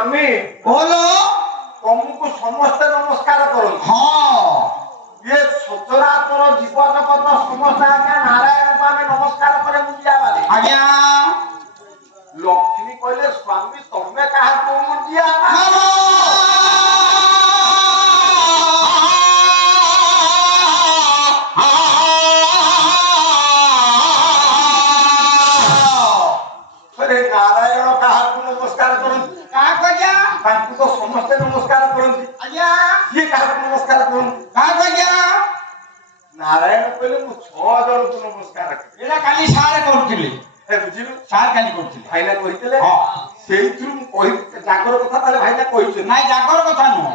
আমি বলো ତମକୁ ସମସ୍ତେ ନମସ୍କାର କରନ୍ତି। ହଁ ଇଏ ସଚରାଚର ଜୀବଜଗତ ସମସ୍ତେ ଆଜ୍ଞା ନାରାୟଣଙ୍କୁ ଆମେ ନମସ୍କାର କରେ ମୁଣ୍ଡିଆ ମାରେ। ଆଜ୍ଞା ଲକ୍ଷ୍ମୀ କହିଲେ ସ୍ୱାମୀ ତମେ କାହାକୁ ମୁଣ୍ଡିଆ ମାର? ନାରାୟଣ କାହାକୁ ନମସ୍କାର କରନ୍ତି? କାହାକୁ ଆଜ୍ଞା ତାଙ୍କୁ ତ ସମସ୍ତେ ନମସ୍କାର କରନ୍ତି। ଆଜ୍ଞା ସିଏ କାହାକୁ ନମସ୍କାର କରନ୍ତି? କାହାକୁ ଆଜ୍ଞା ନାରାୟଣ କହିଲେ ମୁଁ 6 ଜଣଙ୍କୁ ନମସ୍କାର କରେ। ଏଇଟା କାଲି ସାର୍ କରୁଥିଲେ ବୁଝିଲୁ ସାର୍ କାଲି କରୁଥିଲେ ଭାଇନା କହିଥିଲେ। ହଁ ସେଇଥିରୁ ମୁଁ କହିବି ଜାଗର କଥା ତାହେଲେ ଭାଇନା କହିଛନ୍ତି। ନାଇଁ ଜାଗର କଥା ନୁହଁ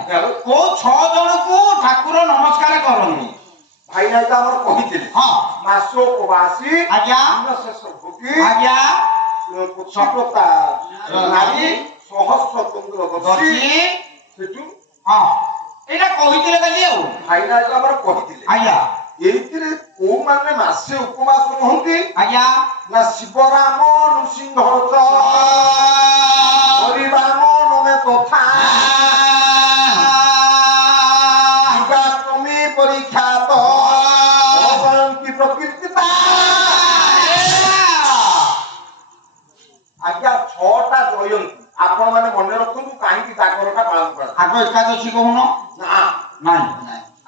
କୋଉ 6 ଜଣଙ୍କୁ ଠାକୁର ନମସ୍କାର କରନ୍ତି ଭାଇନା ତ ଆମର କହିଥିଲେ। ହଁ ମାସ ଉପବାସୀ ଆଜ୍ଞା ଶେଷ ଭୋଗୀ ଆଜ୍ଞା ସଫଳତା ନାରୀ ସହସ୍ର ଚନ୍ଦ୍ର ଦର୍ଶୀ ସେଠୁ ହଁ ଏଇଟା କହିଥିଲେ କାଲି ଆଉ ଭାଇନା ତ ଆମର କହିଥିଲେ। ଆଜ୍ଞା ଏଇଥିରେ କୋଉମାନେ ମାସେ ଉପବାସ ରୁହନ୍ତି ଆଜ୍ଞା ନା ଶିବରାମ ନୃସିଂହ ହରିରାମ ନମେ ତଥା ଦୁର୍ଗାଷ୍ଟମୀ ପରୀକ୍ଷାତ ପ୍ରକୃତି ଆଜ୍ଞା 6ଟା ଜୟନ୍ତୀ ଆପଣ ମାନେ ମନେ ରଖନ୍ତୁ କାହିଁକି ଜାଗରଟା ପାଳନ କରାଯାଏ। ଆଗ ଏକାଦଶୀ କହୁନ ନା ନାଇଁ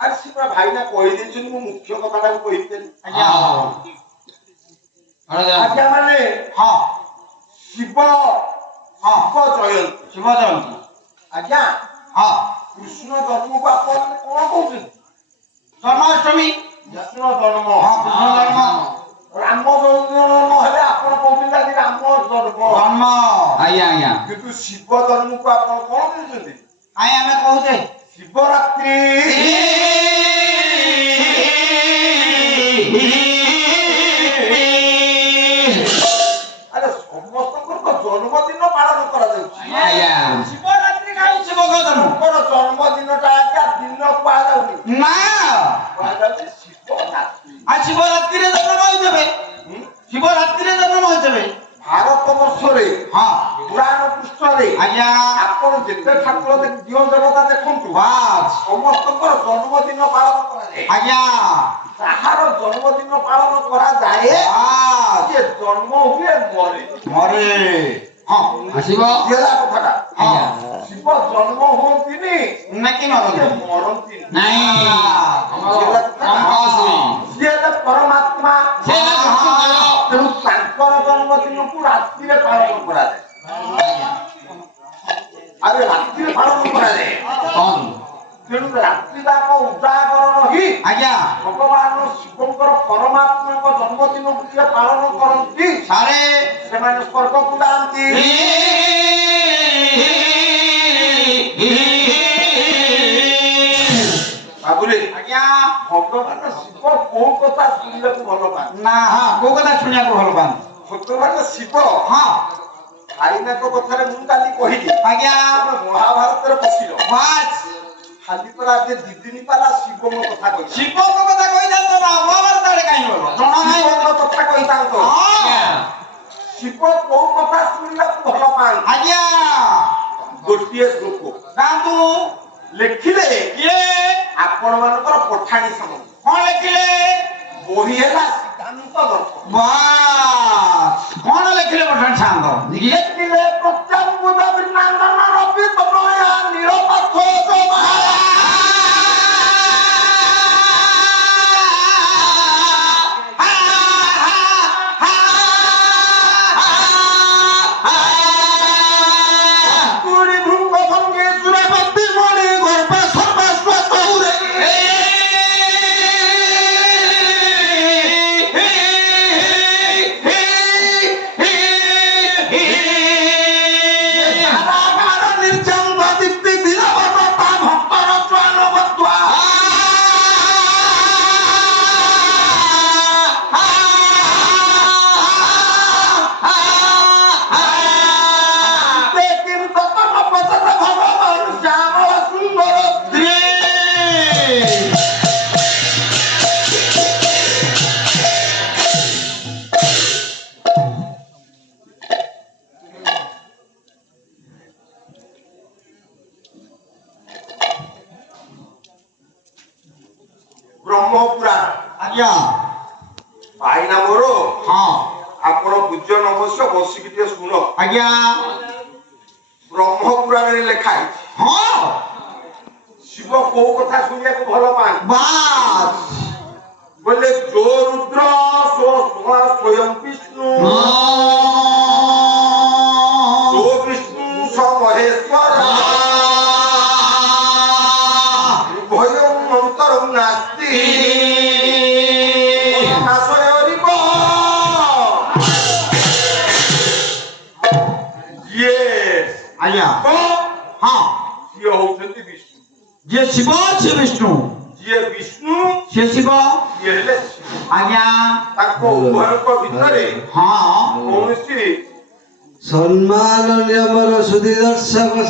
ଆରେ ସେ ଭାଇନା କହିଦେଇଛନ୍ତି ମୁଁ ମୁଖ୍ୟ କଥାଟାକୁ କହିଥିଲି। ଆଜ୍ଞା ଆଜ୍ଞା ମାନେ ହଁ ଶିବ ହଁ ଜୟନ୍ତୀ ଶିବ ଜୟନ୍ତୀ ଆଜ୍ଞା ହଁ କୃଷ୍ଣ ଜନ୍ମକୁ ଆପଣ କଣ କହୁଛନ୍ତି? ଜନ୍ମାଷ୍ଟମୀ କୃଷ୍ଣ ଜନ୍ମ ହଁ କୃଷ୍ଣ ଜନ୍ମ ରାମ ଜନ୍ମ ହେଲେ ଆପଣ କହୁଛନ୍ତି ଆଜି ରାମ ଜନ୍ମ ଜନ୍ମ ଆଜ୍ଞା ଆଜ୍ଞା କିନ୍ତୁ ଶିବ ଜନ୍ମକୁ ଆପଣ କଣ କହୁଛନ୍ତି? ଆଇ ଆମେ କହୁଛେ ଶିବରାତ୍ରି ଆରେ ସମସ୍ତଙ୍କର ତ ଜନ୍ମଦିନ ପାଳନ କରାଯାଉଛି। ଆଜ୍ଞା ଶିବରାତ୍ରି କାହିଁ ଶିବଙ୍କ ଜନ୍ମଙ୍କର ଜନ୍ମଦିନଟା ଆଜ୍ଞା ଦିନ କୁହାଯାଉନି ନା କୁହାଯାଉଛି ଶିବରାତ୍ରି। ଆଉ ଶିବରାତ୍ରିରେ ଜନ୍ମ ହୋଇଥିବେ ଶିବରାତ୍ରିରେ ଜନ୍ମ ହୋଇଥିବେ ଭାରତ ବର୍ଷରେ ହଁ ପୁରାଣ ପୃଷ୍ଠରେ ଆଜ୍ଞା ଆପଣ ଯେତେ ଠାକୁର ଦିଅ ଦେବତା ଦେଖନ୍ତୁ ବାସ୍ ସମସ୍ତଙ୍କର ଜନ୍ମଦିନ ପାଳନ କରାଯାଏ। ଆଜ୍ଞା ଯାହାର ଜନ୍ମଦିନ ପାଳନ କରାଯାଏ ସିଏ ଜନ୍ମ ହୁଏ ମରେ ମରେ ହଁ ଆସିବ ହେଲା କଥାଟା। ଆଜ୍ଞା ଶିବ ଜନ୍ମ ହୁଅନ୍ତିନି ନାକି ସିଏ ମରନ୍ତି ମରନ୍ତିନି। ନାଇଁ ସିଏ ହେଲେ ପରମାତ୍ମା ତେଣୁ ତାଙ୍କର ଜନ୍ମଦିନକୁ ରାତିରେ ପାଳନ କରାଯାଏ। ଆରେ ରାତିରେ ପାଳନ କରାଯାଏ ତେଣୁ ରାତ୍ରି ଯାକ ଉଜାଗର ରହି ଆଜ୍ଞା ଭଗବାନ ଶିବଙ୍କର ପରମାତ୍ମାଙ୍କ ଜନ୍ମଦିନକୁ ଯିଏ ପାଳନ କରନ୍ତି ସାରେ ସେମାନେ ସ୍ୱର୍ଗକୁ ଯାଆନ୍ତି। ବାବୁରେ ଆଜ୍ଞା ଭଗବାନ ଶିବ କୋଉ କଥା ଶୁଣିବାକୁ ଭଲ ପାଆନ୍ତି? ନା ହଁ କୋଉ କଥା ଶୁଣିବାକୁ ଭଲ ପାଆନ୍ତି? ଭଗବାନ ଶିବ ହଁ ଭାଇନାଙ୍କ କଥାରେ ମୁଁ କାଲି କହିଲି ଆଜ୍ଞା ମହାଭାରତରେ ପଶିଲ ବାସ୍ ଖାଲି ପରା ଆଜି 2 ଦିନ ପାଲା ଶିବଙ୍କ କଥା କହିଛି। ଶିବଙ୍କ କଥା କହିଥାନ୍ତ ନା ମହାଭାରତ ଆଡେ କାହିଁ ଗଲ ଜଣା ନାହିଁ ଶିବଙ୍କ କଥା କହିଥାନ୍ତ। ଶିବ କୋଉ କଥା ଶୁଣିବାକୁ ଭଲ ପାଆନ୍ତି? ଆଜ୍ଞା ଗୋଟିଏ ଶ୍ଲୋକ ଗାନ୍ତୁ ଲେଖିଲେ କିଏ ଆପଣ ମାନଙ୍କର ପଠାଣି ସାମନ୍ତ କଣ ଲେଖିଲେ ବହି ହେଲା ସିଦ୍ଧାନ୍ତ ଦର୍ଶନ। ବାସ୍ କଣ ଲେଖିଲେ ପଠାଣି ସାମନ୍ତ ଲେଖିଲେ ପ୍ରତ୍ୟଙ୍ଗୁଦ ବିନାନ୍ଦନ ରବି ତନୟା ନିରପଥ ବ୍ରହ୍ମ ପୁରାଣ ଆଜ୍ଞା ଭାଇନା ମୋର ହଁ ଆପଣ ପୂଜ୍ୟ ନମସ୍ୟ ବସିକି ଟିକେ ଶୁଣ ଆଜ୍ଞା ବ୍ରହ୍ମ ପୁରାଣରେ ଲେଖା ହେଇଛି ହଁ ଶିବ କୋଉ କଥା ଶୁଣିବାକୁ ଭଲ ପାଆନ୍ତି ବାସ୍ ବୋଲେ ଯୋ ରୁଦ୍ର ସ୍ୱୟଂ ବିଷ୍ଣୁ ଯୋ ବିଷ୍ଣୁ ସ ମହେଶ୍ୱର ଭୟଂ ଅନ୍ତରଂ ନାସ୍ତି ନାଶୟରିବ ଇଏ ଆଜ୍ଞା ଶିବ, ହଁ ସିଏ ହଉଛନ୍ତି ବିଷ୍ଣୁ ଯିଏ ଶିବ ସିଏ ବିଷ୍ଣୁ ଯିଏ ବିଷ୍ଣୁ ସିଏ ଶିବ ସିଏ ହେଲେ ଶିବ ଆଜ୍ଞା ତାଙ୍କ ଉଭୟଙ୍କ ଭିତରେ ହଁ କୌଣସି ସମ୍ମାନନୀୟ ମୋର ସୁଧୀ ଦର୍ଶକ